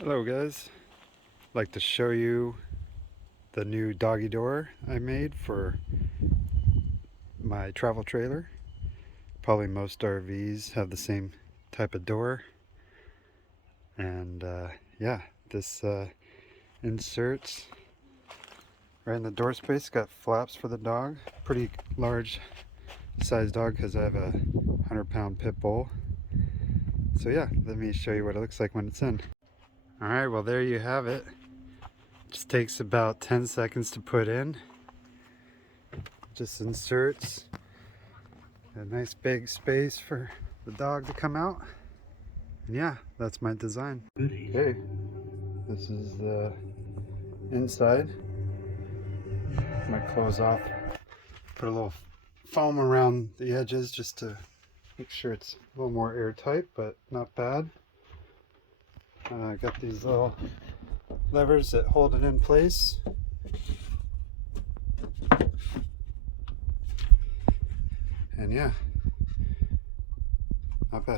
Hello guys, I'd like to show you the new doggy door I made for my travel trailer. Probably most RVs have the same type of door, and yeah, this inserts right in the door space. Got flaps for the dog. Pretty large size dog because I have a 100-pound pit bull. So yeah, let me show you what it looks like when it's in. Alright, well there you have it. Just takes about 10 seconds to put in. Just inserts a nice big space for the dog to come out. And yeah, that's my design. Okay, this is the inside. Might close off, put a little foam around the edges just to make sure it's a little more airtight, but not bad. I got these little levers that hold it in place. And yeah, not bad.